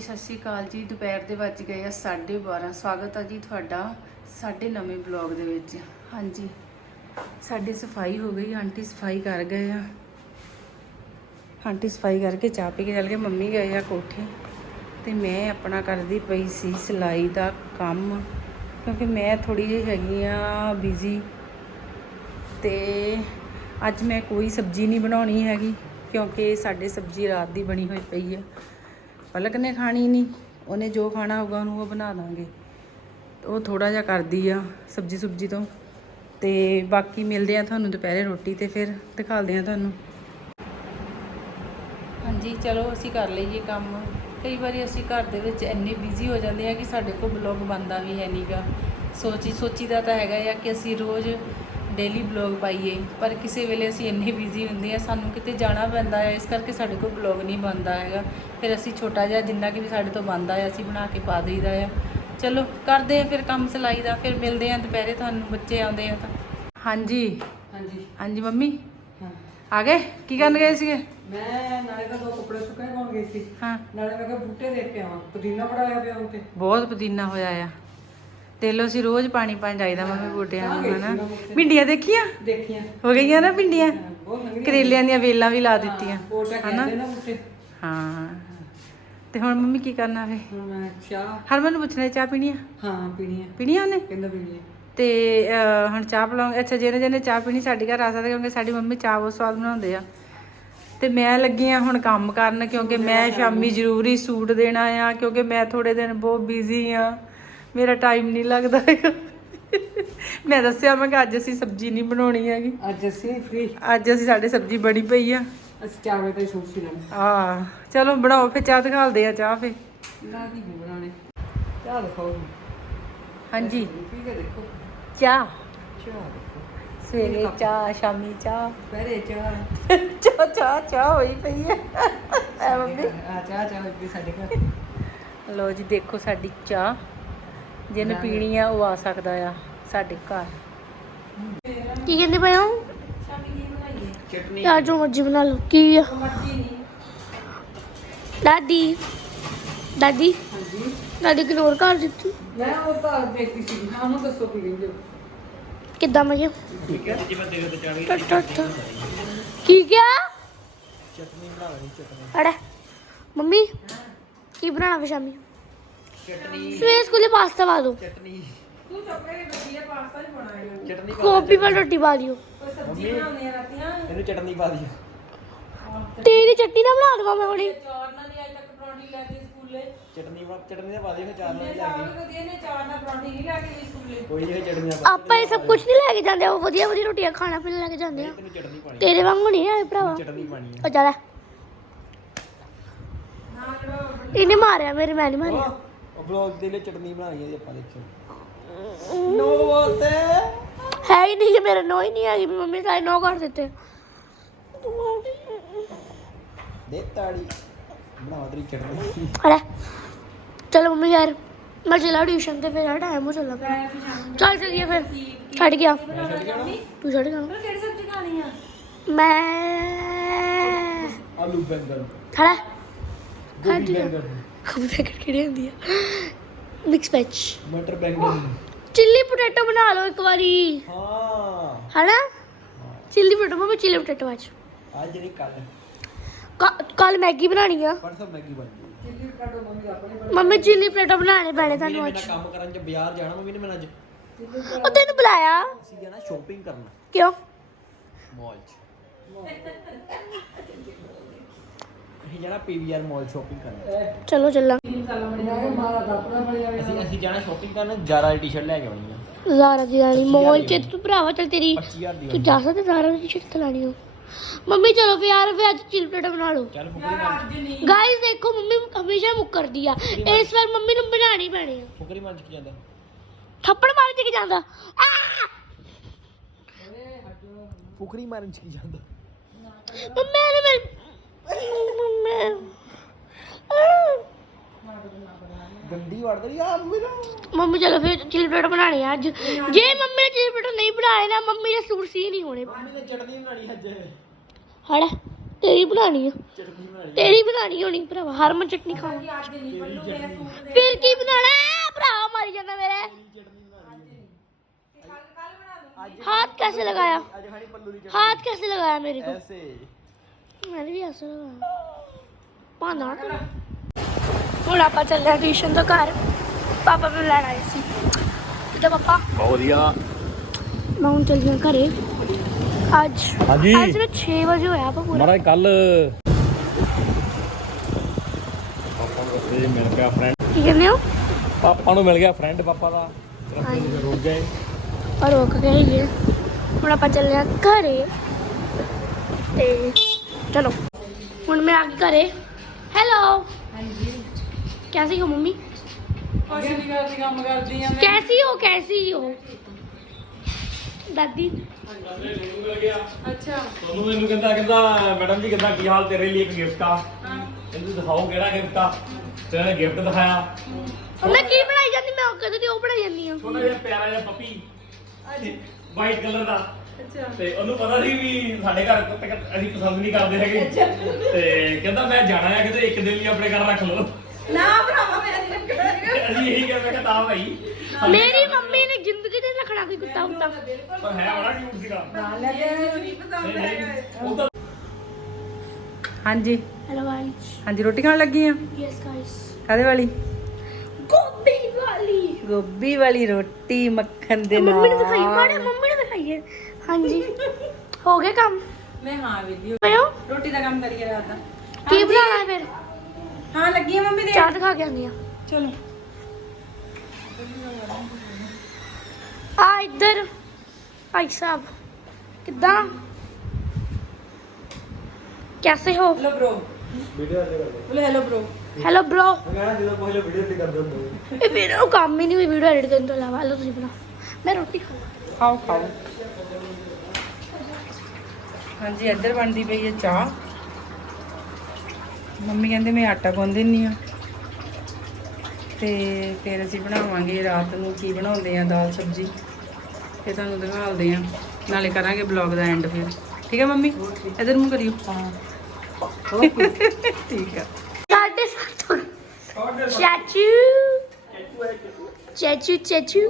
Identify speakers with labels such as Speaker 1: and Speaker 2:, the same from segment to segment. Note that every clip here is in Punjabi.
Speaker 1: ਹਾਂਜੀ ਸਤਿ ਸ਼੍ਰੀ ਅਕਾਲ ਜੀ। ਦੁਪਹਿਰ ਦੇ ਵੱਜ ਗਏ ਆ 12:30 ਸਵਾਗਤ ਆ ਜੀ ਤੁਹਾਡਾ ਸਾਡੇ ਨਵੇਂ ਬਲੌਗ ਦੇ ਵਿੱਚ। ਹਾਂਜੀ, ਸਾਡੀ ਸਫ਼ਾਈ ਹੋ ਗਈ। ਆਂਟੀ ਸਫ਼ਾਈ ਕਰ ਗਏ ਆ। ਆਂਟੀ ਸਫ਼ਾਈ ਕਰਕੇ ਚਾਹ ਪੀ ਕੇ ਚੱਲ ਗਏ। ਮੰਮੀ ਗਏ ਆ ਕੋਠੇ। ਤੇ ਮੈਂ ਆਪਣਾ ਕਰਦੀ ਪਈ ਸੀ ਸਿਲਾਈ ਦਾ ਕੰਮ, ਕਿਉਂਕਿ ਮੈਂ ਥੋੜੀ ਜਿਹੀ ਹੈਗੀ ਆ ਬਿਜ਼ੀ ਤੇ ਅੱਜ ਮੈਂ ਕੋਈ ਸਬਜ਼ੀ ਨਹੀਂ ਬਣਾਉਣੀ ਹੈਗੀ, ਕਿਉਂਕਿ ਸਾਡੇ ਸਬਜ਼ੀ ਰਾਤ ਦੀ ਬਣੀ ਹੋਈ ਪਈ ਆ। ਪਲਕ ਨੇ ਖਾਣੀ ਨਹੀਂ, ਉਹਨੇ ਜੋ ਖਾਣਾ ਹੋਊਗਾ ਉਹਨੂੰ ਉਹ ਬਣਾ ਦਾਂਗੇ। ਉਹ ਥੋੜਾ ਜਿਹਾ ਕਰਦੀ ਆ ਸਬਜ਼ੀ ਸੁਬਜੀ ਤੋਂ। ਤੇ ਬਾਕੀ ਮਿਲਦੇ ਆ ਤੁਹਾਨੂੰ ਦੁਪਹਿਰੇ ਰੋਟੀ ਤੇ ਫਿਰ ਦਿਖਾਲਦੇ ਆ ਤੁਹਾਨੂੰ। ਹਾਂਜੀ, ਚਲੋ ਅਸੀਂ ਕਰ ਲਈਏ ਕੰਮ। ਕਈ ਵਾਰੀ ਅਸੀਂ ਘਰ ਦੇ ਵਿੱਚ ਇੰਨੇ ਬਿਜ਼ੀ ਹੋ ਜਾਂਦੇ ਆ ਕਿ ਸਾਡੇ ਕੋਲ ਬਲੌਗ ਬਣਦਾ ਵੀ ਹੈ ਨਹੀਂਗਾ ਸੋਚੀ ਸੋਚੀਦਾ ਤਾਂ ਹੈਗਾ ਆ ਕਿ ਅਸੀਂ ਰੋਜ਼ ਡੇਲੀ ਬਲੌਗ ਪਾਈਏ ਪਰ ਕਿਸੇ ਵੇਲੇ ਅਸੀਂ ਇੰਨੇ ਬਿਜ਼ੀ ਹੁੰਦੇ ਆ ਸਾਨੂੰ ਕਿਤੇ ਜਾਣਾ ਪੈਂਦਾ ਹੈ ਇਸ ਕਰਕੇ ਸਾਡੇ ਕੋਲ ਬਲੌਗ ਨਹੀਂ ਬਣਦਾ ਹੈਗਾ। ਫਿਰ ਅਸੀਂ ਛੋਟਾ ਜਿਹਾ ਜਿੰਨਾ ਕਿ ਵੀ ਸਾਡੇ ਤੋਂ ਬਣਦਾ ਹੈ ਅਸੀਂ ਬਣਾ ਕੇ ਪਾ ਦਈਦਾ ਆ। ਚਲੋ ਕਰਦੇ ਆ ਫਿਰ ਕੰਮ ਸਿਲਾਈ ਦਾ ਫਿਰ ਮਿਲਦੇ ਆ ਦੁਪਹਿਰੇ ਤੁਹਾਨੂੰ ਬੱਚੇ ਆਉਂਦੇ ਆ ਤਾਂ। ਹਾਂਜੀ।
Speaker 2: ਹਾਂਜੀ।
Speaker 1: ਹਾਂਜੀ ਮੰਮੀ? ਆ ਗਏ? ਕੀ ਕਰਨ ਗਏ ਸੀਗੇ?
Speaker 2: ਮੈਂ ਨਾਲੇ ਤਾਂ ਦੋ ਕੱਪੜੇ ਸੁੱਕਣੇ ਪਾਉਣ ਗਈ ਸੀ।
Speaker 1: ਹਾਂ।
Speaker 2: ਨਾਲੇ ਮੈਂ ਕਿਹਾ ਬੂਟੇ ਦੇਖ ਕੇ ਆਵਾਂ ਪੁਦੀਨਾ ਬੜਾਇਆ ਪਿਆ ਉੱਤੇ।
Speaker 1: ਬਹੁਤ ਪੁਦੀਨਾ ਹੋਇਆ ਆ। ਤੇ ਲੋ ਅਸੀਂ ਰੋਜ਼ ਪਾਣੀ ਪਾਣ ਜਾਈਦਾ ਮੰਮੀ ਬੂਟਿਆਂ
Speaker 2: ਆ
Speaker 1: ਨੂੰ ਹਨਾ?
Speaker 2: ਸੀ।
Speaker 1: ਭਿੰਡੀਆਂ ਦੇਖੀਆਂ?
Speaker 2: ਦੇਖੀਆਂ।
Speaker 1: ਹੋ ਗਈਆਂ ਨਾ ਭਿੰਡੀਆਂ? ਕਰੇਲਿਆਂ ਦੀਆਂ ਵੇਲਾਂ ਵੀ ਲਾ ਦਿੱਤੀਆਂ ਹਨਾ? ਹਾਂ। ਤੇ ਹੁਣ ਮੰਮੀ ਕੀ ਕਰਨਾ ਫੇ
Speaker 2: ਹੁਣ ਮੈਂ ਚਾਹ
Speaker 1: ਹਰਮਨ ਨੂੰ ਪੁੱਛਣਾ ਚਾਹ ਪੀਣੀ ਆ?
Speaker 2: ਹਾਂ ਪੀਣੀ ਹੈ
Speaker 1: ਪੀਣੀ ਆ ਉਹਨੇ?
Speaker 2: ਕਹਿੰਦਾ ਪੀਣੀ ਹੈ
Speaker 1: ਤੇ ਹੁਣ ਚਾਹ ਪਿਲਾਉਂਗੇ ਅੱਛਾ ਜਿਹਨੇ ਜਿਹਨੇ ਚਾਹ ਪੀਣੀ ਸਾਡੇ ਘਰ ਆ ਸਕਦੇ ਕਿਉਂਕਿ ਸਾਡੀ ਮੰਮੀ ਚਾਹ ਬਹੁਤ ਸਵਾਦ ਬਣਾਉਂਦੇ ਆ। ਤੇ ਮੈਂ ਲੱਗੀ ਆ ਹੁਣ ਕੰਮ ਕਰਨ ਕਿਉਂਕਿ ਮੈਂ ਸ਼ਾਮੀ ਜ਼ਰੂਰੀ ਸੂਟ ਦੇਣਾ ਆ ਕਿਉਂਕਿ ਮੈਂ ਥੋੜੇ ਦਿਨ ਬਹੁਤ ਬਿਜ਼ੀ ਆ। ਮੇਰਾ ਟਾਈਮ ਨਹੀਂ ਲੱਗਦਾ ਹੈਗਾ। ਮੈਂ ਦੱਸਿਆ ਮੈਂ ਕਿ ਅੱਜ ਅਸੀਂ ਸਬਜ਼ੀ ਨਹੀਂ ਬਣਾਉਣੀ ਹੈਗੀ।
Speaker 2: ਅੱਜ ਅਸੀਂ ਫ੍ਰੀ
Speaker 1: ਅੱਜ ਅਸੀਂ ਸਾਡੇ ਸਬਜ਼ੀ ਬਣੀ ਪਈ ਆ।
Speaker 2: ਅਸੀਂ ਚਾਰ ਵਜੇ ਤੱਕ ਸੂਟ ਸੀ ਲੈਣਾ।
Speaker 1: ਆ ਚਲੋ ਬਣਾਓ ਫੇ ਚਾਹ ਦਿਖਾਲਦੇ ਆ ਚਾਹ ਫੇ
Speaker 2: ਨਾ ਚਾਹ ਦਿਖਾਓ
Speaker 1: ਹਾਂਜੀ।
Speaker 2: ਪੀ ਕੇ ਦੇਖੋ।
Speaker 1: ਚਾਹ।
Speaker 2: ਚਾਹ ਦੇਖੋ।
Speaker 1: ਸਵੇਰੇ ਚਾਹ ਸ਼ਾਮੀ ਚਾਹ।
Speaker 2: ਪਹਿਰੇ ਚਾਹ।
Speaker 1: ਚਾਹ ਚਾਹ ਚਾਹ ਹੋਈ ਪਈ ਹੈ। ਐ ਮੰਮੀ।
Speaker 2: ਆ ਚਾਹ ਚਾਹ ਵੀ ਸਾਡੇ ਘਰ।
Speaker 1: ਲੋ ਜੀ ਦੇਖੋ ਸਾਡੀ ਚਾਹ। ਜਿਹਨੇ ਪੀਣੀ ਆ ਉਹ ਆ ਸਕਦਾ ਆ ਸਾਡੇ ਘਰ।
Speaker 3: ਕੀ ਕਹਿੰਦੇ ਪਏ ਹੋ?
Speaker 2: ਚਟਨੀ।
Speaker 3: ਯਾਰ ਜੋ ਮਰਜ਼ੀ ਬਣਾ ਲਓ ਕੀ ਆ? ਦਾਦੀ। ਦਾਦੀ?
Speaker 2: ਹਾਂਜੀ।
Speaker 3: ਦਾਦੀ ਇਗਨੋਰ ਕਰ ਦਿੱਤੀ?
Speaker 2: ਮੈਂ ਉਹ ਤਾਂ ਦੇਖਦੀ ਸੀ ਹਾਂ ਉਹਨੂੰ ਦੱਸੋ ਕੀ ਕਹਿੰਦੇ ਹੋ।
Speaker 3: ਕਿੱਦਾਂ ਮੈਂ
Speaker 2: ਠੀਕ ਹੈ।
Speaker 3: ਟੱਟ ਟੱਟ। ਕੀ ਕਿਹਾ?
Speaker 2: ਚਟਨੀ ਬਣਾ ਲੈਣੀ ਚਟਨੀ।
Speaker 3: ਅੜੇ ਮੰਮੀ ਕੀ ਬਣਾਉਣਾ ਫਿਰ ਸ਼ਾਮੀ?
Speaker 2: ਚਟਨੀ।
Speaker 3: ਸਵੇਰੇ ਸਕੂਲੇ ਪਾਸਤਾ ਪਾ ਦੋ।
Speaker 2: ਚਟਨੀ।
Speaker 1: ਤੂੰ ਚੁੱਕੇ ਵਧੀਆ ਪਾਸਤਾ ਨਹੀਂ ਬਣਾਇਆ
Speaker 2: ਚਟਨੀ
Speaker 3: ਰੋਟੀ ਪਾ ਦਿਓ।
Speaker 1: ਕੋਈ ਸਬਜ਼ੀ ਬਣਾਉਣੀ ਆ ਰਾਤੀਆਂ
Speaker 2: ਇਹਨੂੰ ਚਟਨੀ ਪਾ ਦਿਓ।
Speaker 3: ਤੇਰੀ ਚਟਨੀ ਨਾ ਬਣਾ ਦਵਾਂ ਮੈਂ ਹੁਣੀ।
Speaker 1: ਚਾਰ ਨਾਲ ਨਹੀਂ ਅੱਜ ਤੱਕ ਪਰੌਂਠੀ ਲੈ ਕੇ ਸਕੂਲੇ।
Speaker 2: ਚਟਨੀ ਪਾ ਚਟਨੀ ਦਾ ਪਾ ਦਿਓ ਫਿਰ ਚਾਰ ਨਾਲ ਲੈ ਕੇ।
Speaker 1: ਕਦੀ ਇਹਨੇ ਚਾਰ ਨਾਲ ਪਰੌਂਠੀ ਨਹੀਂ ਲੈ ਕੇ ਗਈ ਸਕੂਲੇ।
Speaker 2: ਕੋਈ ਨਹੀਂ ਚਟਨੀ ਪਾ
Speaker 3: ਆਪਾਂ ਇਹ ਸਭ ਕੁਝ ਨਹੀਂ ਲੈ ਕੇ ਜਾਂਦੇ ਉਹ ਵਧੀਆ ਵਧੀਆ ਰੋਟੀਆਂ ਖਾਣਾ ਪੀਣਾ ਲੈ ਕੇ ਜਾਂਦੇ ਆ।
Speaker 2: ਤੈਨੂੰ ਚਟਨੀ ਪਾਣੀ
Speaker 3: ਤੇਰੇ ਵਾਂਗੂ ਨਹੀਂ ਆਏ ਭਰਾਵਾ।
Speaker 2: ਚਟਨੀ ਪਾਣੀ
Speaker 3: ਉਹ ਚੱਲ ਇਹਨੇ ਮਾਰਿਆ ਮੇਰੇ ਮੈਂ ਨਹੀਂ ਮਾਰਿਆ।
Speaker 2: ਉਹ ਬਲੌਗ ਦੇ ਲਈ ਚਟਨੀ ਬਣਾਈ ਹੈ ਆਪਾਂ ਦੇਖੋ। ਨੋ ਬੋਲਤੇ।
Speaker 3: ਹੈ ਹੀ ਨਹੀਂ ਕਿ ਮੇਰੇ ਨੋ ਹੀ ਨਹੀਂ ਹੈਗੀ। ਮੰਮੀ ਸਾਰੇ ਨੋ ਕਰ ਦਿੱਤੇ।
Speaker 2: ਦੇ ਤਾੜੀ। ਬਣਾ ਤੇਰੀ ਚਟਨੀ।
Speaker 3: ਅਰੇ ਚਲ ਮੰਮੀ ਯਾਰ ਮੈਂ ਚਲਾ ਟਿਊਸ਼ਨ ਤੇ ਫਿਰ ਟਾਈਮ ਹੋ ਚੱਲਾ ਪਿਆ। ਚੱਲ ਚਲੀਏ ਫਿਰ। ਛੱਡ ਗਿਆ। ਤੂੰ ਛੱਡ ਗਿਆ?
Speaker 1: ਕਿਹੜੀ ਸਬਜ਼ੀ ਖਾਣੀ ਆ?
Speaker 3: ਮੈਂ
Speaker 2: ਆਲੂ ਬੈਂਗਨ
Speaker 3: ਖੜਾ
Speaker 2: ਗੋਭੀ ਬੈਂਗਨ
Speaker 3: ਖੁਦ ਪੈਕਟ ਕਿਹੜੀ ਹੁੰਦੀ ਆ? ਮਿਕਸ ਵੈਜ
Speaker 2: ਮਟਰ
Speaker 3: ਚਿੱਲੀ ਪੋਟੈਟੋ ਬਣਾ ਲਓ ਇੱਕ ਵਾਰੀ।
Speaker 2: ਹਾਂ।
Speaker 3: ਹਨਾ? ਚਿੱਲੀ ਪੋਟੈਟੋ ਮੈਂ ਚਿੱਲੀ ਪੋਟੈਟੋ ਅੱਜ
Speaker 2: ਅੱਜ ਨਹੀਂ ਕੱਲ।
Speaker 3: ਕੱਲ ਮੈਗੀ ਬਣਾਣੀ ਆ।
Speaker 2: ਪਰਸੋਂ ਮੈਗੀ ਬਣ ਗਈ। ਚਿੱਲੀ ਕਾਟੋ ਮੰਮੀ ਆਪਣੇ
Speaker 3: ਮੰਮੀ ਚਿੱਲੀ ਪੋਟੈਟੋ ਬਣਾਣੇ ਪੈਣੇ ਤੁਹਾਨੂੰ ਅੱਜ।
Speaker 2: ਕੰਮ ਕਰਨ ਚ ਬਾਜ਼ਾਰ ਜਾਣਾ ਮੰਮੀ ਨੇ ਮੈਨੂੰ ਅੱਜ।
Speaker 3: ਉਹ ਤੈਨੂੰ ਬੁਲਾਇਆ।
Speaker 2: ਅਸੀਂ ਜਾਣਾ ਸ਼ੋਪਿੰਗ ਕਰਨ।
Speaker 3: ਕਿਉਂ?
Speaker 2: ਮਾਲ ਚ। ਅਸੀਂ ਜਾਣਾ ਪੀਵੀਆਰ ਮਾਲ ਸ਼ੋਪਿੰਗ ਕਰਨ।
Speaker 3: ਚਲੋ ਚੱਲਾਂ।
Speaker 2: ਅਸੀਂ ਅਸੀਂ ਜਾਣਾ ਸ਼ੋਪਿੰਗ ਕਰਨ ਜਾਰਾ ਦੀ ਟੀ-ਸ਼ਰਟ ਲੈ ਕੇ ਆਉਣੀ ਆ।
Speaker 3: ਜ਼ਾਰਾ ਦੀ ਰਾਣੀ ਮੋਲ ਚ ਤੂੰ ਭਰਾਵਾ ਚੱਲ ਤੇਰੀ।
Speaker 2: 25000 ਦੀ
Speaker 3: ਤੂੰ ਜਾ ਸਕਦਾ ਜ਼ਾਰਾ ਦੀ ਸ਼ਰਟ ਲਾਣੀ ਹੋ ਮੰਮੀ ਚਲੋ ਫਿਰ ਯਾਰ ਫਿਰ ਅੱਜ ਚਿੱਲੀ ਪੋਟੈਟੋ ਬਣਾ ਲਓ।
Speaker 2: ਚੱਲ ਫੁਕਰੀ ਮਾਰ।
Speaker 1: ਅੱਜ ਨਹੀਂ।
Speaker 3: ਗਾਇਸ ਦੇਖੋ ਮੰਮੀ ਹਮੇਸ਼ਾ ਮੁੱਕਰਦੀ ਆ। ਇਸ ਵਾਰ ਮੰਮੀ ਨੂੰ ਬਣਾਣੀ ਪੈਣੀ ਆ।
Speaker 2: ਫੁਕਰੀ ਮਾਰ ਕੀ ਜਾਂਦਾ।
Speaker 3: ਥੱਪੜ ਮਾਰ ਕੇ ਜਾਂਦਾ? ਆਹ!
Speaker 2: ਫੁਕਰੀ ਮਾਰਨ ਚ ਕੀ ਜਾਂਦਾ?
Speaker 3: ਮੰਮੀ ਨੇ ਮੇਰੇ!
Speaker 2: ਗੰਦੀ ਵੜਦਾ ਯਾਰ ਮੇਰਾ
Speaker 3: ਮੰਮੀ ਚਲੋ ਫਿਰ ਚਿੱਲੀ ਪੋਟੈਟੋ ਬਣਾਣੀ ਆ ਅੱਜ ਜੇ ਮੰਮੀ ਨੇ ਚਿੱਲੀ ਪੋਟੈਟੋ ਨਹੀਂ ਬਣਾਏ ਨਾ ਮੰਮੀ ਦੇ ਸੂਟ ਸੀ ਨਹੀਂ ਹੋਣੇ
Speaker 2: ਮੰਮੀ ਨੇ ਚਟਨੀ ਬਣਾਣੀ ਅੱਜ
Speaker 3: ਹੜ ਤੇਰੀ ਬਣਾਣੀ ਆ
Speaker 4: ਚਟਨੀ ਬਣਾਣੀ
Speaker 3: ਤੇਰੀ ਬਣਾਣੀ ਹੋਣੀ ਭਰਾਵਾ ਹਰਮਨ ਚਟਨੀ ਖਾਣਾ ਫਿਰ ਕੀ ਬਣਾਣਾ ਹੈ ਭਰਾਵਾ ਮਾਰੀ ਜਾਂਦਾ ਮੇਰੇ हाथ कैसे लगाया
Speaker 4: ਅੱਜ ਖਾਣੀ ਪੱਲੂ ਦੀ ਚਟਨੀ
Speaker 3: हाथ कैसे लगाया मेरे को
Speaker 4: ਐਸੇ
Speaker 3: मैंने भी ऐसे ਨਰਵਸ ਪਾਣਾ ਹੁਣ ਆਪਾਂ ਚੱਲੇ ਟਿਊਸ਼ਨ ਤੋਂ ਘਰ। ਪਾਪਾ ਨੂੰ ਲੈਣ ਆਏ ਸੀ। ਕਿਦਾਂ ਪਾਪਾ?
Speaker 4: ਬਹੁਤ ਵਧੀਆ।
Speaker 3: ਮੈਂ ਹੁਣ ਚੱਲੀ ਹਾਂ ਘਰੇ। ਅੱਜ
Speaker 4: ਹਾਂਜੀ।
Speaker 3: ਅੱਜ ਮੈਂ 6 ਵਜੇ ਹੋਇਆ ਆਪਾਂ ਪੂਰਾ।
Speaker 4: ਮਹਾਰਾਜ ਕੱਲ ਪਾਪਾ ਨੂੰ ਉੱਥੇ ਮਿਲ ਗਿਆ ਫਰੈਂਡ
Speaker 3: ਕੀ ਕਹਿੰਦੇ ਹੋ?
Speaker 4: ਪਾਪਾ ਨੂੰ ਮਿਲ ਗਿਆ ਫਰੈਂਡ ਪਾਪਾ ਦਾ। ਰਸਤੇ ਵਿੱਚ ਰੁਕ ਗਏ।
Speaker 3: ਪਰ ਰੁਕ ਗਏ ਹੀ ਹੈ। ਹੁਣ ਆਪਾਂ ਚੱਲੇ ਹਾਂ ਘਰੇ। ਤੇ ਚਲੋ ਹੁਣ ਮੈਂ ਆ ਗਈ ਘਰੇ ਹੈਲੋ
Speaker 1: ਹਾਂਜੀ
Speaker 3: कैसी हो मम्मी
Speaker 1: ਕੁਛ ਨਹੀਂ ਕਰਦੀ ਕੰਮ ਕਰਦੀ ਆ
Speaker 3: कैसी हो कैसी हो दादी
Speaker 1: ਅੱਛਾ
Speaker 4: ਤੁਹਾਨੂੰ ਮੈਨੂੰ ਕਹਿੰਦਾ ਕਹਿੰਦਾ ਮੈਡਮ ਜੀ ਕਹਿੰਦਾ ਕੀ ਹਾਲ ਤੇਰੇ ਲਈ ਇੱਕ ਗਿਫਟ ਆ ਕਹਿੰਦੇ ਦਿਖਾਓ ਕਿਹੜਾ ਗਿਫਟ ਆ ਤੇ ਉਹਨੇ ਗਿਫਟ ਦਿਖਾਇਆ
Speaker 3: ਮੈਂ ਕੀ ਬਣਾਈ ਜਾਂਦੀ ਮੈਂ ਉਹ ਕਦੇ ਦੀ ਉਹ ਬਣਾਈ ਜਾਂਦੀ ਹਾਂ
Speaker 4: ਛੋਟਾ ਜਿਹਾ ਪਿਆਰਾ ਜਿਹਾ ਪਪੀ ਵਾਈਟ ਕਲਰ ਦਾ
Speaker 1: ਅੱਛਾ
Speaker 4: ਤੇ ਉਹਨੂੰ ਪਤਾ ਸੀ ਵੀ ਸਾਡੇ ਘਰ ਕੁੱਤੇ ਅਸੀਂ ਪਸੰਦ ਨਹੀਂ ਕਰਦੇ ਹੈਗੇ। ਤੇ ਕਹਿੰਦਾ ਮੈਂ ਜਾਣਾ ਹੈ ਕਿਤੇ ਇੱਕ ਦਿਨ ਲਈ ਆਪਣੇ ਘਰ ਰੱਖ ਲਓ।
Speaker 1: ਨਾ ਭਰਾਵਾ ਮੈਂ ਨਹੀਂ ਕਰਾਂਗਾ
Speaker 4: ਤੇ ਅਸੀਂ ਇਹੀ ਕਿਹਾ ਮੈਂ ਕਿਹਾ ਤਾਂ ਭਾਈ।
Speaker 3: ਮੇਰੀ ਮੰਮੀ ਨੇ ਜ਼ਿੰਦਗੀ 'ਚ ਰੱਖਣਾ ਕੋਈ ਕੁੱਤਾ ਹੁੰਦਾ
Speaker 4: ਪਰ ਹੈ ਬੜਾ ਕਿਊਟ ਸੀਗਾ।
Speaker 1: ਨਹੀਂ ਪਸੰਦ
Speaker 4: ਹੈਗਾ ਉਹ
Speaker 1: ਹਾਂਜੀ।
Speaker 3: ਹੈਲੋ ਗਾਇਸ
Speaker 1: ਹਾਂਜੀ ਰੋਟੀ ਖਾਣ ਲੱਗੀ ਆ?
Speaker 3: ਯੈਸ ਗਾਇਸ
Speaker 1: ਕਾਦੇ ਵਾਲੀ?
Speaker 3: ਗੋਬੀ ਵਾਲੀ।
Speaker 1: ਗੋਭੀ ਵਾਲੀ ਰੋਟੀ ਮੱਖਣ ਦੇ ਨਾਲ
Speaker 3: ਮੰਮੀ ਨੇ ਦਿਖਾਈ ਮਾੜੇ ਮੰਮੀ ਨੇ ਦਿਖਾਈ ਹੈ। ਹਾਂਜੀ ਹੋ ਗਿਆ ਕੰਮ
Speaker 1: ਮੈਂ ਹਾਂ ਵੀਡੀਓ
Speaker 3: ਪਿਓ
Speaker 1: ਰੋਟੀ ਦਾ ਕੰਮ ਕਰੀਏ ਰਾਤ ਦਾ
Speaker 3: ਕੀ ਬਣਾਣਾ ਫਿਰ
Speaker 1: ਹਾਂ ਲੱਗੀ ਆ ਮੰਮੀ ਦੇ
Speaker 3: ਚਾਹ ਦਿਖਾ ਕੇ ਆਉਂਦੀ ਆ
Speaker 1: ਚਲੋ
Speaker 3: ਆ ਇੱਧਰ ਭਾਈ ਸਾਹਿਬ ਕਿੱਦਾਂ कैसे हो
Speaker 4: हेलो ब्रो वीडियो
Speaker 1: बोले हेलो ब्रो
Speaker 3: हेलो ब्रो
Speaker 4: मैं ना ਜਦੋਂ ਕੋਈ ਵੀਡੀਓ ਤੇ ਕਰ ਦਿੰਦਾ
Speaker 3: ਇਹ ਮੇਰਾ ਕੰਮ ਹੀ ਨਹੀਂ ਹੋਈ ਵੀਡੀਓ ਐਡਿਟ ਕਰਨ ਤੋਂ ਇਲਾਵਾ ਲੋ ਤੁਸੀਂ ਬਣਾ ਮੈਂ ਰੋਟੀ ਖਾਵਾਂ
Speaker 1: ਖਾਓ ਖਾਓ ਹਾਂਜੀ ਇੱਧਰ ਬਣਦੀ ਪਈ ਹੈ ਚਾਹ। ਮੰਮੀ ਕਹਿੰਦੇ ਮੈਂ ਆਟਾ ਗੁੰਨ ਦਿੰਨੀ ਆ। ਤੇ ਫਿਰ ਅਸੀਂ ਬਣਾਵਾਂਗੇ ਰਾਤ ਨੂੰ ਕੀ ਬਣਾਉਂਦੇ ਆ ਦਾਲ ਸਬਜੀ। ਤੇ ਤੁਹਾਨੂੰ ਦਿਖਾਉਂਦੇ ਆ। ਨਾਲੇ ਕਰਾਂਗੇ ਬਲੌਗ ਦਾ ਐਂਡ ਫਿਰ। ਠੀਕ ਹੈ ਮੰਮੀ? ਇੱਧਰ ਮੂੰਹ ਕਰਿਓ। ਹਾਂ। ਠੀਕ
Speaker 3: ਹੋ। ਚਾਚੂ। ਚਾਚੂ ਚਾਚੂ।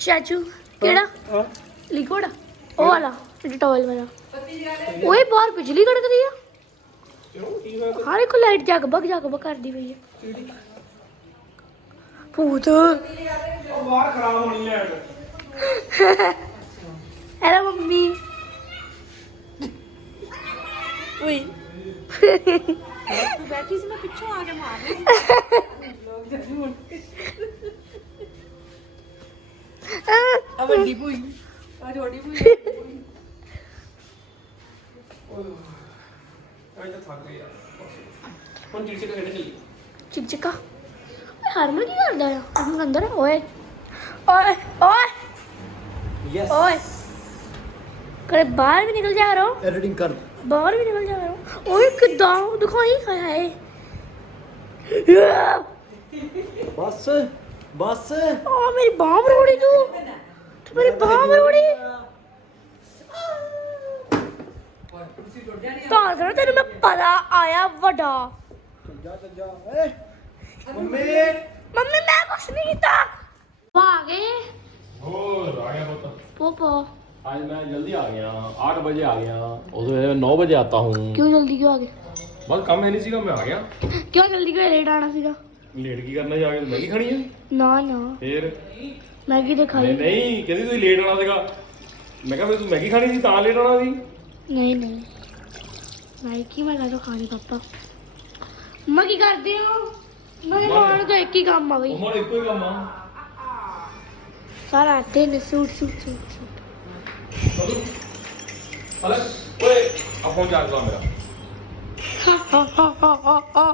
Speaker 3: ਚਾਚੂ ਕਿਹੜਾ? ਲਿਕਵਿਡ ਉਹ ਵਾਲਾ ਡਟੋਲ ਵਾਲਾ ਓਏ ਬਾਹਰ ਬਿਜਲੀ ਕੜਕਦੀ ਆ ਹਾਂ ਦੇਖੋ ਲਾਈਟ ਜਗਬਗ ਜਗਬਗ ਕਰਦੀ ਪਈ ਆ ਭੂਤ
Speaker 4: ਉਹ ਬਾਹਰ ਖਰਾਬ ਹੋਣੀ ਲੈਟ
Speaker 3: ਹੈਲੋ ਮੰਮੀ
Speaker 1: ਓਏ
Speaker 3: ਬੈਠੀ ਸੀ ਮੈਂ ਪਿੱਛੋਂ ਆ ਕੇ ਮਾਰ ਲਈ
Speaker 1: ਆ ਵੱਡੀ ਭੂਈ ਆ ਛੋਟੀ ਭੂਈ
Speaker 4: ਮੈਂ ਤਾਂ ਥੱਕ ਗਿਆ ਹੁਣ ਚਿੜਚਿੜ ਖੇਡ ਚੱਲੀ।
Speaker 3: ਚਿਕਚਿਕਾ ਓਏ ਹਰਮਨ ਕੀ ਕਰਦਾ ਆ? ਹਰਮਨ ਅੰਦਰ ਆ? ਓਏ। ਓਏ ਓਏ।
Speaker 4: ਯੈਸ
Speaker 3: ਓਏ। ਕਰੇ ਬਾਹਰ ਵੀ ਨਿਕਲ ਜਾ ਰੋ।
Speaker 4: ਐਡੀਟਿੰਗ ਕਰ।
Speaker 3: ਬਾਹਰ ਵੀ ਨਿਕਲ ਜਾ ਰੋ। ਓਏ ਕਿਦਾਂ? ਦਿਖਾਈ ਹਾਏ ਹਾਏ
Speaker 4: ਬਸ ਬਸ।
Speaker 3: ਆ ਮੇਰੀ ਬਾਹ ਮਰੋੜੀ ਤੂੰ। ਤੂੰ ਮੇਰੀ ਬਾਹ ਮਰੋੜੀ ਤਾਂ ਕਰ ਤੈਨੂੰ ਮੈਂ ਪਤਾ ਆਇਆ ਵੱਡਾ
Speaker 4: ਜਾ ਜਾ ਏ ਮੰਮੀ
Speaker 3: ਮੰਮੀ ਮੈਂ ਕੁਛ ਨਹੀਂ ਕੀਤਾ ਉਹ ਆ ਗਏ
Speaker 4: ਹੋਰ ਆ ਗਿਆ ਪੁੱਤ
Speaker 3: ਪੋਪੋ
Speaker 5: आज मैं जल्दी आ गया आठ बजे आ गया उस वजह मैं नौ बजे आता हूँ
Speaker 3: ਕਿਉਂ ਜਲਦੀ ਕਿਉਂ ਆ ਗਏ
Speaker 5: बस कम है नहीं सीगा मैं आ गया
Speaker 3: ਕਿਉਂ ਜਲਦੀ ਕਿਉਂ ਲੇਟ ਆਣਾ ਸੀਗਾ
Speaker 5: लेट की करना जाके तो मैगी खानी है
Speaker 3: ਨਾ ਨਾ
Speaker 5: फिर
Speaker 3: ਮੈਗੀ ਤੇ ਖਾਈ
Speaker 5: नहीं नहीं कहती तू लेट आना सीगा मैं कहा फिर तू मैगी खानी थी ता लेट आना थी
Speaker 3: ਨਹੀਂ ਨਹੀਂ ਮੈਂ ਕੀ ਮੈਂ ਕਹਾਂ ਖਾਣੀ ਪਾਪਾ ਮੰਮਾ ਕੀ ਕਰਦੇ ਹੋ ਮੇਰੇ ਮਾਂ ਨੂੰ ਤਾਂ ਇੱਕ ਹੀ ਕੰਮ ਆ ਬਈ
Speaker 5: उमर एक ही काम आ
Speaker 3: ਸਾਰਾ ਦਿਨ ਸੂਟ ਸੂਟ ਸੂਟ ਸੂਟ
Speaker 5: चलो अलग ओए अब फोन चार्ज ला मेरा
Speaker 3: हा हा हा हा हा हा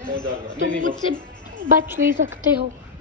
Speaker 5: फोन चार्ज ला
Speaker 3: तुम
Speaker 5: नहीं नहीं
Speaker 3: मुझसे बच नहीं सकते हो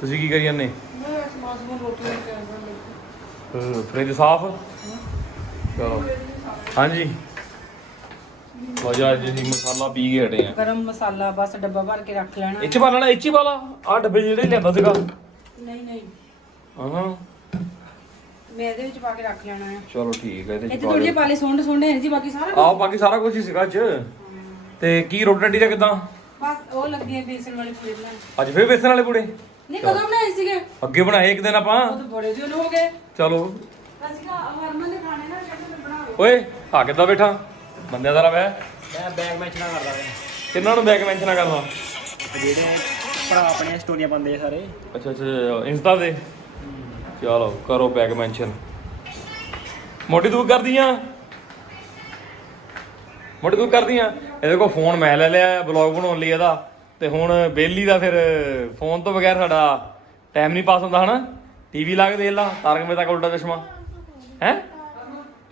Speaker 4: ਤੁਸੀਂ ਕੀ ਕਰੀ ਜਾਂਦੇ? ਹਾਂ, ਫਰਿੱਜ ਸਾਫ਼? ਚਲੋ। ਹਾਂਜੀ। ਜੀ ਅੱਜ ਅਸੀਂ ਮਸਾਲਾ ਪੀ ਕੇ ਹਟੇ ਆ
Speaker 1: ਗਰਮ ਮਸਾਲਾ ਬਸ ਡੱਬਾ ਭਰ ਕੇ ਰੱਖ ਲੈਣਾ।
Speaker 4: ਇੱਚ ਪਾ ਲੈਣਾ ਇੱਚ ਹੀ ਪਾ ਲਾ। ਆ ਡੱਬੇ ਜਿਹੜੇ ਲਿਆਂਦਾ ਸੀਗਾ।
Speaker 1: ਨਹੀਂ ਨਹੀਂ।
Speaker 4: ਹਾਂ।
Speaker 1: ਮੈਂ ਇਹਦੇ ਵਿੱਚ ਪਾ ਕੇ ਰੱਖ ਲੈਣਾ ਹੈ।
Speaker 4: ਚਲੋ ਠੀਕ ਹੈ ਇਹਦੇ
Speaker 1: ਇੱਥੇ
Speaker 4: ਚ ਪਾ
Speaker 1: ਥੋੜੀ ਜਿਹੀ ਪਾਲੇ ਸੁੰਡ ਸੁੰਡੇ ਨਹੀਂ ਸੀ ਬਾਕੀ ਸਾਰਾ
Speaker 4: ਆਹ ਬਾਕੀ ਸਾਰਾ ਕੁਝ ਹੀ ਸੀਗਾ ਅੱਜ। ਤੇ ਕੀ ਰੋਟੀ ਡੰਡੀ ਦਾ ਕਿਦਾਂ?
Speaker 1: ਬਸ ਉਹ ਲੱਗੀ ਹੈ ਬੇਸਣ ਵਾਲੀ ਪੂਰੀ ਬਣਾਉਣ।
Speaker 4: ਅੱਜ ਫੇਰ ਵੇਸਣ ਵਾਲੇ ਪੂੜੇ?
Speaker 1: ਨਹੀਂ ਕਦੋਂ ਬਣਾਏ ਸੀਗੇ?
Speaker 4: ਅੱਗੇ ਬਣਾਏ ਇੱਕ ਦਿਨ ਆਪਾਂ।
Speaker 1: ਉਹ ਤਾਂ ਬੜੇ ਦਿਨ ਹੋ ਗਏ।
Speaker 4: ਚਲੋ।
Speaker 1: ਅਸੀਂ ਕਾ ਹਰਮਨ ਦੇ ਖਾਣੇ ਨਾ ਜਿਹੜੇ ਬਣਾਓ
Speaker 4: ਓਏ ਆ ਕਿੱਦਾਂ ਬੈਠਾ? ਬੰਦਿਆਂ ਦਾ ਰਵੈ।
Speaker 2: ਮੈਂ ਬੈਗ ਮੈਚ ਨਾ ਕਰਦਾ ਵੇ
Speaker 4: ਕਿੰਨਾਂ ਨੂੰ ਬੈਕ ਮੈਂਸ਼ਨ ਕਰਦਾ
Speaker 2: ਜਿਹੜੇ ਭਰਾ ਆਪਣੀਆਂ ਸਟੋਰੀਆਂ ਪਾਉਂਦੇ ਆ ਸਾਰੇ।
Speaker 4: ਅੱਛਾ ਅੱਛਾ ਇੰਸਟਾ ਤੇ? ਚਲੋ ਕਰੋ ਬੈਕ ਮੈਂਸ਼ਨ ਮੋਟੀ ਤੂੰ ਕਰਦੀਆਂ। ਮੋਟੀ ਤੂੰ ਕਰਦੀਆਂ। ਇਹਦੇ ਕੋਲ ਫੋਨ ਮੈਂ ਲੈ ਲਿਆ ਬਲੌਗ ਬਣਾਉਣ ਲਈ ਇਹਦਾ। ਤੇ ਹੁਣ ਬੇਲੀ ਦਾ ਫਿਰ ਫੋਨ ਤੋਂ ਬਗੈਰ ਸਾਡਾ ਟਾਈਮ ਨਹੀਂ ਪਾਸ ਹੁੰਦਾ ਹਨਾ? ਟੀਵੀ ਲਾ ਕੇ ਦੇਖ ਲਾ ਤਾਰਕ ਮਹਿਤਾ ਕਾ ਉਲਟਾ ਚਸ਼ਮਾ। ਹੈ?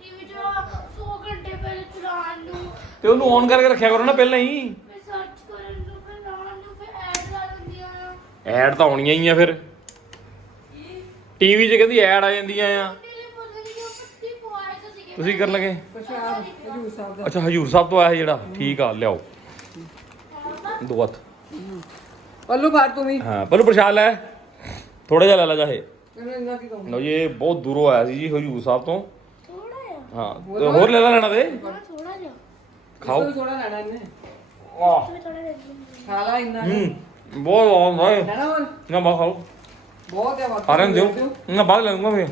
Speaker 3: ਟੀਵੀ 'ਚ 100 ਘੰਟੇ ਪਹਿਲੇ ਚਲਾਉਣ ਨੂੰ।
Speaker 4: ਤੇ ਉਹਨੂੰ ਔਨ ਕਰਕੇ ਰੱਖਿਆ ਕਰੋ ਨਾ ਪਹਿਲਾਂ ਹੀ।
Speaker 3: ਮੈਂ ਸਰਚ ਕਰਨ ਨੂੰ ਫਿਰ ਲਾਉਣ ਨੂੰ ਫਿਰ ਐਡ ਆ ਜਾਂਦੀਆਂ ਆ।
Speaker 4: ਐਡ ਤਾਂ ਆਉਣੀਆਂ ਹੀ ਆ ਫਿਰ। ਟੀਵੀ 'ਚ ਕਹਿੰਦੀ ਐਡ ਆ ਜਾਂਦੀਆਂ ਆ। ਤੁਸੀਂ ਕਰਨ ਲੱਗੇ?
Speaker 1: ਦਾ।
Speaker 4: ਅੱਛਾ ਹਜੂਰ ਸਾਹਿਬ ਤੋਂ ਆਇਆ ਸੀ ਜਿਹੜਾ। ਠੀਕ ਆ ਲਿਆਓ। ਦੋ ਹੱਥ।
Speaker 1: ਪੱਲੂ ਬਾਹਰ ਤੂੰ ਵੀ।
Speaker 4: ਹਾਂ ਪਹਿਲਾਂ ਪ੍ਰਸ਼ਾਦ ਲੈ। ਥੋੜਾ ਜਿਹਾ ਲੈ ਲੈ ਜਾਹੇ
Speaker 1: ਮੈਨੂੰ ਇੰਨਾ ਕੀ ਕਹੂੰ
Speaker 4: ਲਓ ਜੀ ਇਹ ਬਹੁਤ ਦੂਰੋਂ ਆਇਆ ਸੀ ਜੀ ਹਜੂਰ ਸਾਹਿਬ ਤੋਂ।
Speaker 3: ਥੋੜਾ ਜਿਹਾ।
Speaker 4: ਹਾਂ ਤੇ ਹੋਰ ਲੈ ਲੈ ਲੈਣਾ ਤੇ।
Speaker 3: ਹਾਂ, ਥੋੜਾ ਜਿਹਾ।
Speaker 4: ਖਾਓ।
Speaker 1: ਥੋੜਾ ਲੈਣਾ ਇਹਨੇ।
Speaker 4: ਆਹ
Speaker 3: ਮੈਂ ਥੋੜਾ ਜਿਹਾ
Speaker 1: ਖਾ ਲਾ ਇੰਨਾ
Speaker 4: ਹੂੰ ਬਹੁਤ ਆਉਂਦਾ ਹੈ
Speaker 1: ਲੈਣਾ ਹੁਣ
Speaker 4: ਨਾ ਬਾ ਖਾਓ।
Speaker 1: ਬਹੁਤ ਹੈ ਬਾਤ
Speaker 4: ਸਾਰਿਆਂ ਨੂੰ ਦਿਓ। ਨਾ ਬਾਅਦ ਲੈ ਲੂੰਗਾ ਫੇਰ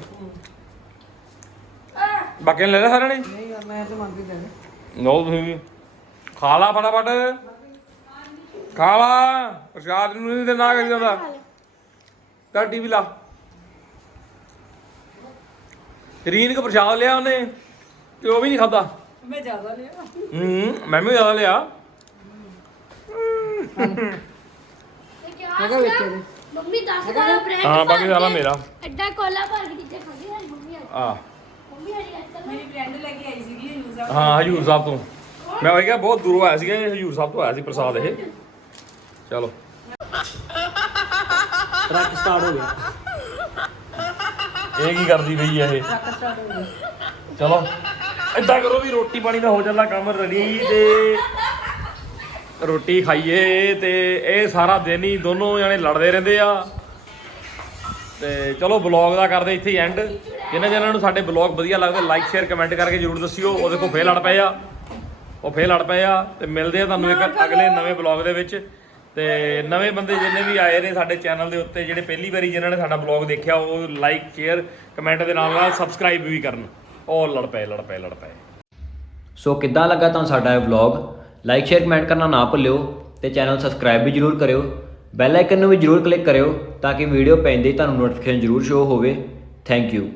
Speaker 4: ਬਾਕੀ ਲੈ ਲੈ ਸਾਰਿਆਂ ਨੇ।
Speaker 1: ਨਹੀਂ ਯਾਰ ਮੈਂ ਤਾਂ ਮੰਗ ਹੀ ਲੈਣਾ
Speaker 4: ਲਓ ਤੁਸੀਂ ਵੀ। ਖਾ ਲਾ ਫਟਾਫਟ। ਖਾ ਲਾ ਪ੍ਰਸ਼ਾਦ ਨੂੰ ਨਹੀਂ ਨਾ ਕਰੀ ਜਾਂਦਾ ਤਾਂ ਟੀਵੀ ਲਾ। ਰੀਨ ਕੋ ਪ੍ਰਸ਼ਾਦ ਲਿਆ ਉਹਨੇ ਤੇ ਉਹ ਵੀ ਨਹੀਂ ਖਾਦਾ।
Speaker 1: ਮੈਂ ਜ਼ਿਆਦਾ ਲਿਆ।
Speaker 4: ਹੂੰ ਮੈਂ ਵੀ ਜ਼ਿਆਦਾ ਲਿਆ।
Speaker 1: ਹੈਗਾ ਵਿੱਚ ਇਹਦੇ।
Speaker 3: ਮੰਮੀ ਦੱਸ ਦਾ ਬ੍ਰੈਡ
Speaker 4: ਹਾਂ ਬਾਕੀ ਸਾਰਾ ਮੇਰਾ।
Speaker 3: ਐਡਾ ਕੋਲਾ ਭਰ ਕੇ ਕਿੱਥੇ ਖਾਂਦੀ ਹੈ ਮੰਮੀ ਅੱਜ।
Speaker 4: ਆ
Speaker 3: ਮੰਮੀ ਅੱਜ ਅੱਜ
Speaker 1: ਮੇਰੀ ਫਰੈਂਡ ਲੈ ਕੇ ਆਈ ਸੀਗੀ ਹਜੂਰ ਸਾਹਿਬ
Speaker 4: ਹਾਂ ਹਜੂਰ ਸਾਹਿਬ ਤੋਂ। ਮੈਂ ਉਹ ਕਿਹਾ ਬਹੁਤ ਦੂਰੋਂ ਆਇਆ ਸੀਗਾ ਇਹ ਹਜੂਰ ਸਾਹਿਬ ਤੋਂ ਆਇਆ ਸੀ ਪ੍ਰਸਾਦ ਇਹ। ਚਲੋ।
Speaker 2: ਟਰੱਕ ਸਟਾਰਟ ਹੋ ਗਿਆ।
Speaker 4: ਇਹ ਕੀ ਕਰਦੀ ਪਈ ਆ ਇਹ? ਚਲੋ। ਏਦਾਂ ਕਰੋ ਵੀ ਰੋਟੀ ਪਾਣੀ ਦਾ ਹੋ ਜਾਂਦਾ ਕੰਮ ਰੈਡੀ ਤੇ ਰੋਟੀ ਖਾਈਏ ਤੇ ਇਹ ਸਾਰਾ ਦਿਨ ਹੀ ਦੋਨੋਂ ਜਣੇ ਲੜਦੇ ਰਹਿੰਦੇ ਆ। ਤੇ ਚਲੋ ਬਲੌਗ ਦਾ ਕਰਦੇ ਇੱਥੇ ਐਂਡ ਜਿਨ੍ਹਾਂ ਜਿਹਨਾਂ ਨੂੰ ਸਾਡੇ ਬਲੌਗ ਵਧੀਆ ਲੱਗਦੇ ਲਾਈਕ ਸ਼ੇਅਰ ਕਮੈਂਟ ਕਰਕੇ ਜਰੂਰ ਦੱਸਿਓ। ਉਹ ਦੇਖੋ ਫੇਰ ਲੜ ਪਏ ਆ। ਉਹ ਫੇਰ ਲੜ ਪਏ ਆ। ਤੇ ਮਿਲਦੇ ਆ ਤੁਹਾਨੂੰ ਇੱਕ ਅਗਲੇ ਨਵੇਂ ਬਲੌਗ ਦੇ ਵਿੱਚ। ਤੇ ਨਵੇਂ ਬੰਦੇ ਜਿੰਨੇ ਵੀ ਆਏ ਨੇ ਸਾਡੇ ਚੈਨਲ ਦੇ ਉੱਤੇ, ਜਿਹੜੇ ਪਹਿਲੀ ਵਾਰੀ ਜਿਨ੍ਹਾਂ ਨੇ ਸਾਡਾ ਬਲੌਗ ਦੇਖਿਆ, ਉਹ ਲਾਈਕ ਸ਼ੇਅਰ ਕਮੈਂਟ ਦੇ ਨਾਲ ਨਾਲ ਸਬਸਕ੍ਰਾਈਬ ਵੀ ਕਰਨ। ਉਹ ਲੜ ਪਏ ਲੜ ਪਏ ਲੜ ਪਏ।
Speaker 6: ਸੋ ਕਿੱਦਾਂ ਲੱਗਾ ਤੁਹਾਨੂੰ ਸਾਡਾ ਇਹ ਵਲੌਗ ਲਾਈਕ ਸ਼ੇਅਰ ਕਮੈਂਟ ਕਰਨਾ ਨਾ ਭੁੱਲਿਓ ਤੇ ਚੈਨਲ ਸਬਸਕ੍ਰਾਈਬ ਵੀ ਜਰੂਰ ਕਰਿਓ। ਬੈਲ ਆਈਕਨ ਨੂੰ ਵੀ ਜਰੂਰ ਕਲਿੱਕ ਕਰਿਓ ਤਾਂ ਕਿ ਵੀਡੀਓ ਪੈਂਦੇ ਤੁਹਾਨੂੰ ਨੋਟੀਫਿਕੇਸ਼ਨ ਜਰੂਰ ਸ਼ੋ ਹੋਵੇ। Thank you